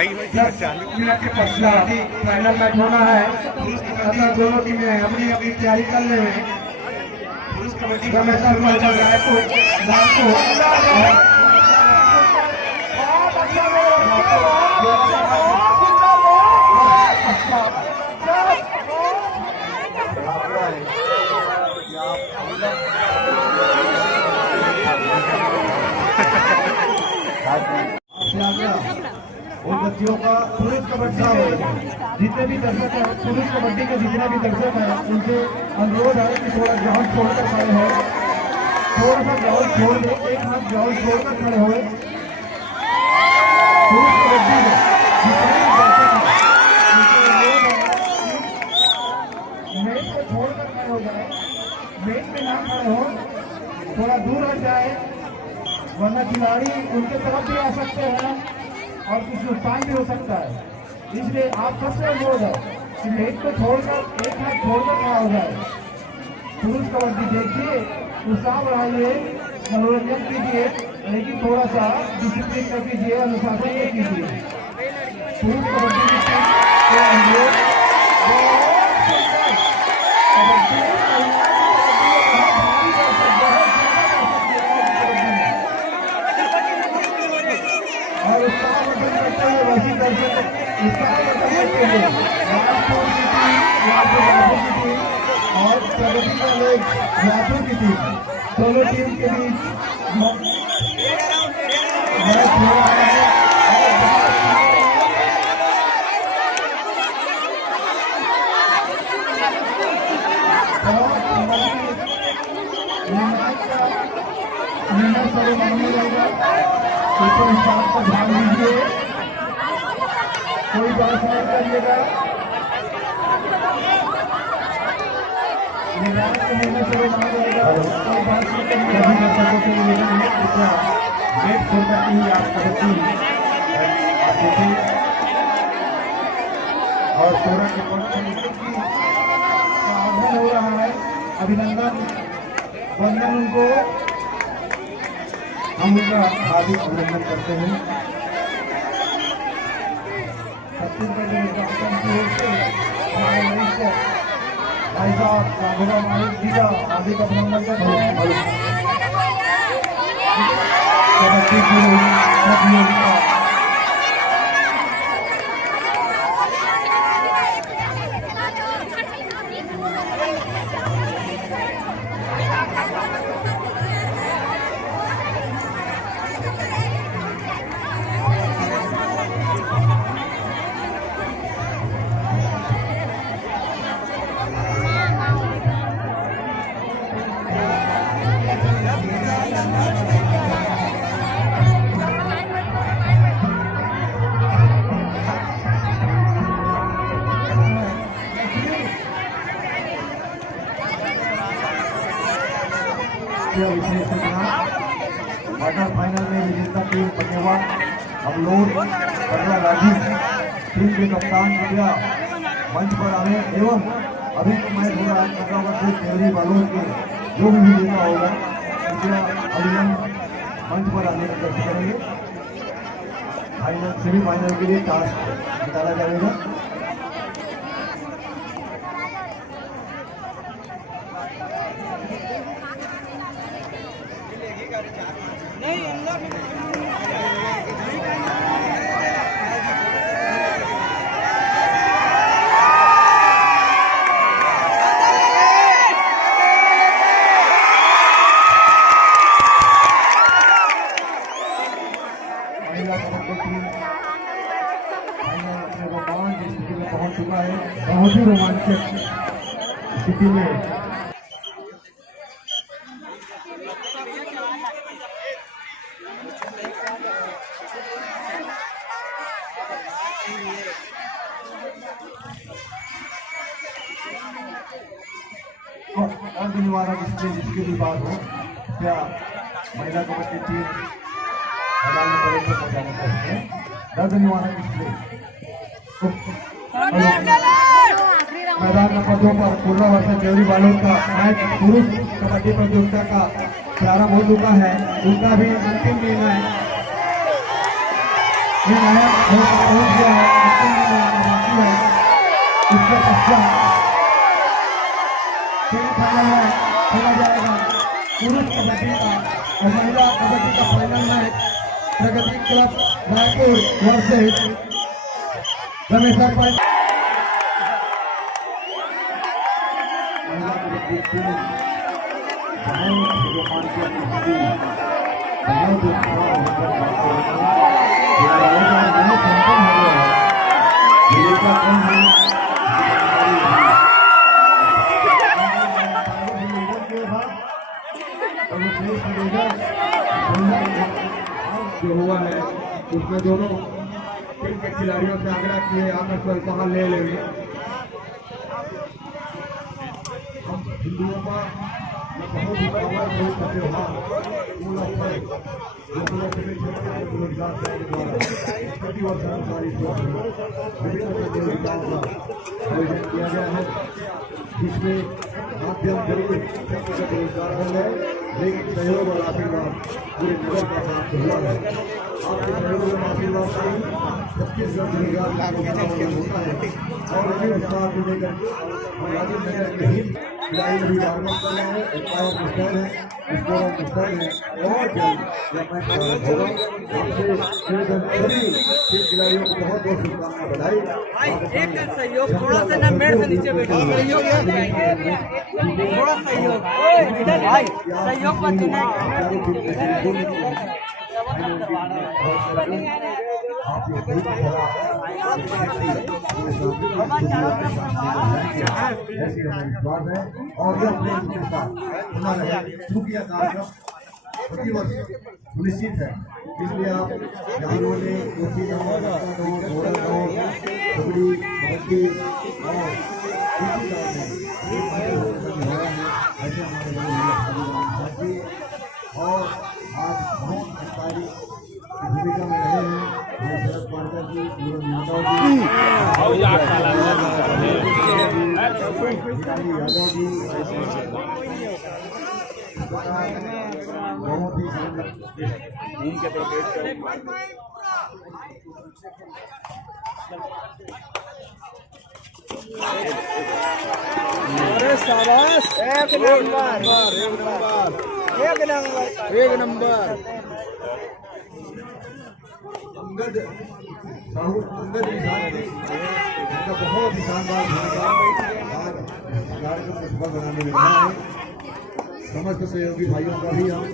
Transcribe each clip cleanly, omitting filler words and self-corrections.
Minute के पश्चात final match होना है। अगर दोनों टीमें अपनी अपनी तैयारी कर रहे हैं, चल रहा है उन बच्चियों का पुरुष कबड्डी जितने भी दर्शक हैं, पुरुष कबड्डी के जितने भी दर्शक हैं, उनसे अनुरोध है कि थोड़ा ग्राउंड छोड़कर खड़े हो, थोड़ा सा ग्राउंड छोड़ दे, एक हाथ ग्राउंड छोड़कर खड़े हो। पुरुष कबड्डी में जितने भी दर्शक हैं, मेज को छोड़कर खड़े हो जाए, मेज में ना खड़े हो, थोड़ा दूर हट जाए, वरना खिलाड़ी उनके तरफ भी आ सकते हैं और कुछ नुकसान भी हो सकता है। इसलिए आप सबसे अनुरोध है कि मेज को छोड़कर एक हाथ छोड़कर खड़ा हो जाए। पुरुष कबड्डी देखिए, उत्साह बढ़ाइए, मनोरंजन कीजिए, लेकिन थोड़ा सा डिसिप्लिन में कीजिए, अनुशासन में कीजिए। पुरुष कबड्डी की टीम को अनुरोध और वैसी दर्शक और प्रगति का लोग रायपुर की टीम, दोनों टीम के बीच मैच हो रहा है। का ध्यान दीजिए, कोई बात नहीं करिएगा, कोई बात नहीं करिएगा। गेट खोलकर ही आप कबड्डी देखें और 16 के पॉइंट का आगमन हो रहा है। अभिनंदन, वंदन उनको, हम उनका हार्दिक अभिनंदन करते हैं। छत्तीसगढ़ की ओर से भाई साहब राघव मालिक जी का हार्दिक अभिनंदन करते हैं। क्वार्टर फाइनल में विजेता टीम बनेवाल अमलोर पंद्रह राजीव टीम के कप्तान कृपया मंच पर आने एवं अभी मैच हो रहा है 15 वर्षीय शहरी बालोद के जो भी विजेता होगा कृपया अभिनंदन मंच पर आने का कोशिश करेंगे। फाइनल सेमीफाइनल के लिए टास्क निकाला जाएगा। पहुंच चुका है, बहुत ही रोमांचक स्थिति में दर्द निवारक जिसके भी बात हो, क्या महिला कबड्डी टीम मैदान में प्रवेश कर जाना चाहिए। दर्द निवारक मैदान पदों पर 16 वर्षीय देवरी बालोद का मैच पुरुष कबड्डी प्रतियोगिता का प्रारंभ हो चुका है। उनका भी अंतिम निर्णय ये नया हो गया है, बाकी है। इसके पश्चात सेमीफाइनल में खेला जाएगा पुरुष कबड्डी का और महिला कबड्डी का फाइनल मैच प्रगति क्लब रायपुर वर्सेस रमेश्वर पाल। जो हुआ है उसमें दोनों टीम के खिलाड़ियों से आग्रह किए आकर स्वयं कहाँ ले लेंगे। हम हिंदुओं का बहुत ही त्योहार प्रति वर्ष आयोजन किया गया है, जिसमें माध्यम जरूर रोजगार बन गए, लेकिन सहयोग और आशीर्वाद पूरे नगर का प्राप्त हुआ है। आपके सहयोग और आशीर्वाद से छत्तीसगढ़ रोजगार होता है और इसी उत्साह को लेकर खिलाड़ी भी डाउनलोड कर रहे हैं, एम्पायर मिस्टर है, मिस्टर है और जल्द होगा। आपसे सभी खिलाड़ियों को बहुत बहुत शुभकामनाएं, बधाई। एक सहयोग थोड़ा सा ना मेरे से नीचे बैठो, सहयोग थोड़ा सहयोग भाई, सहयोग पर और यह प्रेम के साथ क्योंकि यह कार्यक्रम प्रतिवर्ष सुनिश्चित है, इसलिए आप जानों ने कोशिश और आज बहुत सरकारी भूमिका में रहे हैं शरद पाटिल जी, यादव जी बहुत अरे शाबाश, एक नंबर अंगद साहू अंगद इंसान का बहुत ही शानदार भूमिका आज कार्यक्रम को सफल बनाने में रहा है। समस्त सहयोगी भाइयों का भी हम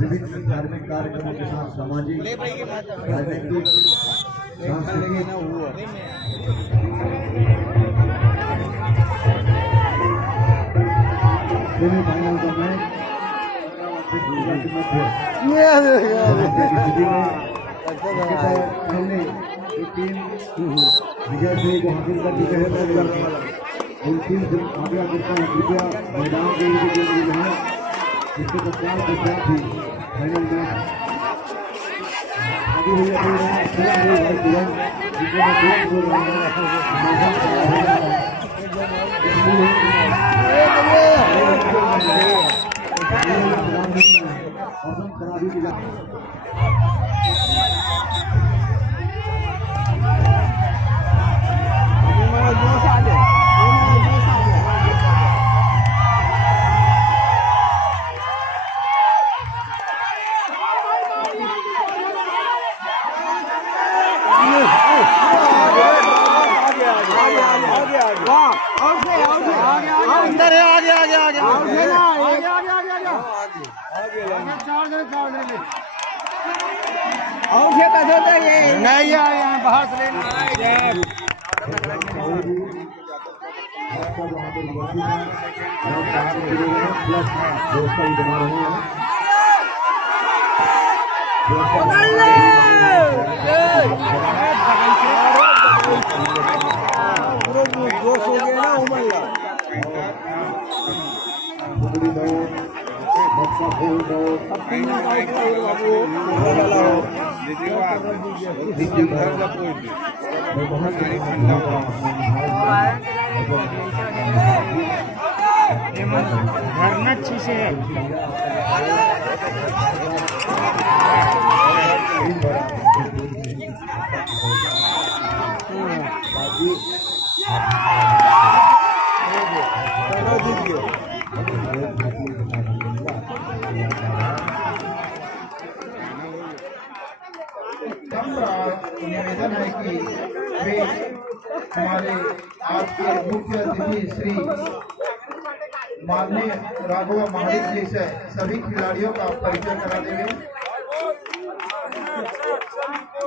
विभिन्न धार्मिक कार्यक्रमों के साथ सामाजिक राजनीतिक सेमीफाइनल का मैच टीम विजय को हासिल कर चुके हैं। टीम से आग्रह करता है कृपया मैदान के लिए है, इसके पश्चात ही फाइनल मैच आगे हुई बाहर से सब वहाँ पर उपस्थित हैं और साथ में जुड़े हुए हैं, प्लस दोस्त भी बना रहे हैं। दोस्त हो गए ना उमर भरना अच्छी से है। निवेदन है कि वे हमारे आज के मुख्य अतिथि श्री माननीय राघव महाडिक जी से सभी खिलाड़ियों का परिचय करा देंगे।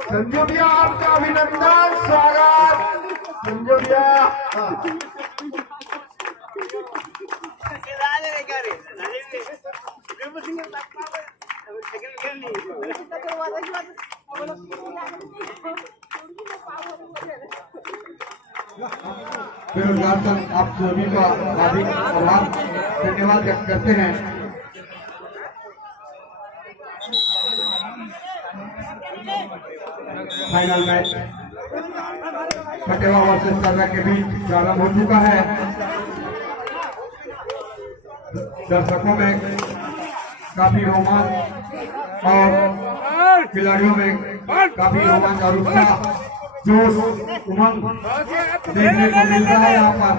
संजू भैया आपका अभिनंदन, स्वागत संजू भैया। बेरोजगार संघ आप सभी का हार्दिक आभार धन्यवाद व्यक्त करते हैं। फाइनल मैच कटेवा वर्सेस सर्रा के बीच प्रारंभ हो चुका है। दर्शकों में काफी रोमांच और खिलाड़ियों में काफी रोमांच और उत्साह, जोश, उमंग देखने को मिल रहा है यहाँ पर।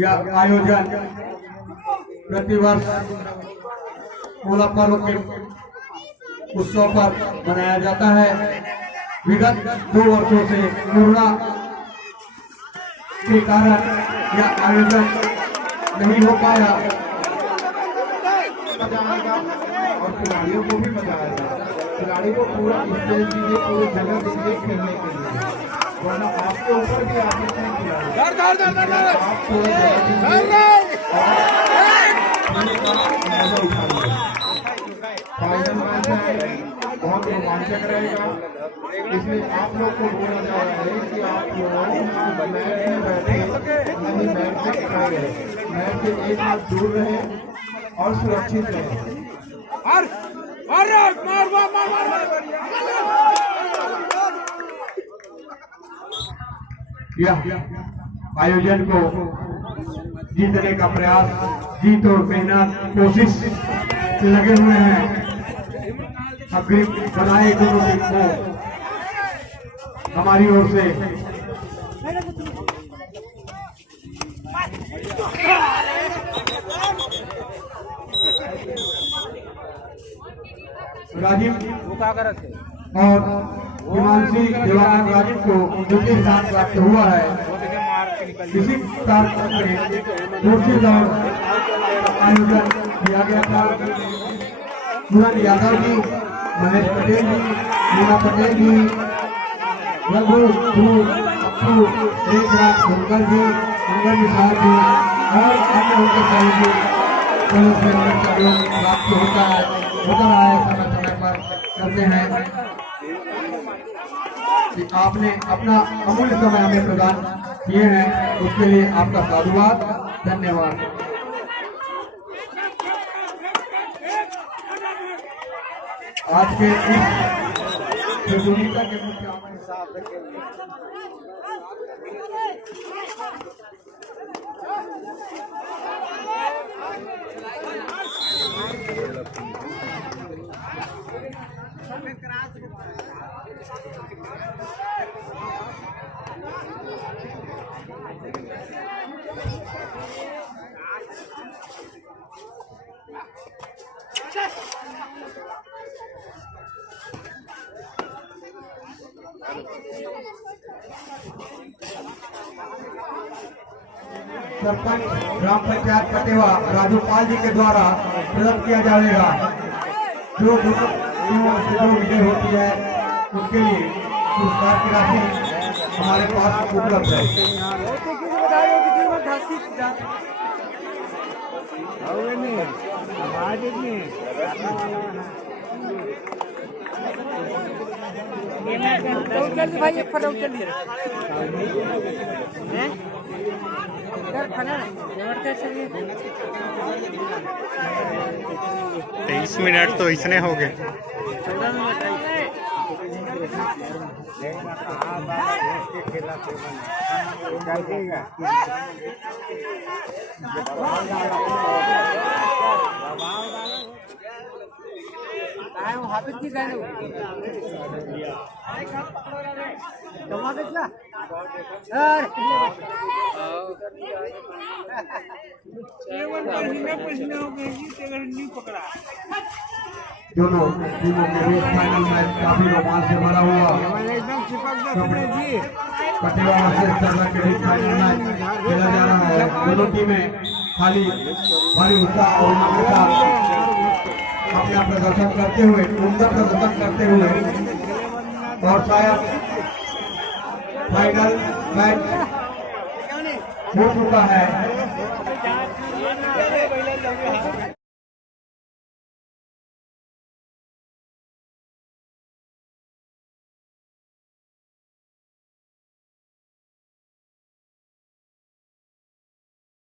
यह आयोजन प्रतिवर्ष पोला पर्व के उत्सव पर मनाया जाता है। विगत 2 वर्षों से कोरोना के कारण यह आयोजन नहीं हो पाया। मजा आएगा और खिलाड़ियों को भी मजा आएगा। खिलाड़ी को पूरा स्टेज दीजिए, पूरी जगह दीजिए खेलने के लिए, वरना आपके ऊपर भी आ सकते हैं खिलाड़ी। आप पूरा जगह दीजिए और मजा उठाइए। फाइनल मैच है, बहुत रोमांचक रहेगा, इसलिए आप लोग को बोला जा रहा है कि आप लोग मैच में बैठे नहीं, मैच से खड़े रहे, मैच से एक हाथ दूर रहे और सुरक्षित रहे। यह आयोजन को जीतने का प्रयास, जीत और मेहनत, कोशिश लगे हुए हैं। अग्रिम बनाए दोनों टीम को हमारी ओर से राजीव और हिमांशी देवानंद राजीव को द्वितीय स्थान प्राप्त हुआ है। इसी कार्यक्रम में दूसरी दौड़ आयोजन किया गया था। पूरन यादव जी, महेश पटेल जी, मीना पटेल जी, रघु अपू, एकनाथ धनकर जी, अंगन निसार जी और अन्य उनके सहयोगी सहयोग प्राप्त होता है, समय पर करते हैं कि आपने अपना अमूल्य समय हमें प्रदान किए हैं, उसके लिए आपका साधुवाद, धन्यवाद। आज के इस प्रतियोगिता के मुख्य सरपंच ग्राम पंचायत कटेवा राजूपाल जी के द्वारा प्रदत्त किया जाएगा। जो विजय होती है उसके लिए पुरस्कार की राशि हमारे पास उपलब्ध है। जल्दी भाई एक फटाफट चलिए 23 मिनट तो इसने हो गए। हाफिज की गए दोनों टीमों के बीच फाइनल मैच काफी रोमांच से भरा हुआ। कटेवा वर्सेस सरला के बीच फाइनल मैच खेला जा रहा है। दोनों टीमें खाली भारी उत्साह और उमंग के साथ अपना प्रदर्शन करते हुए, उम्दा प्रदर्शन करते हुए और शायद फाइनल मैच हो चुका है।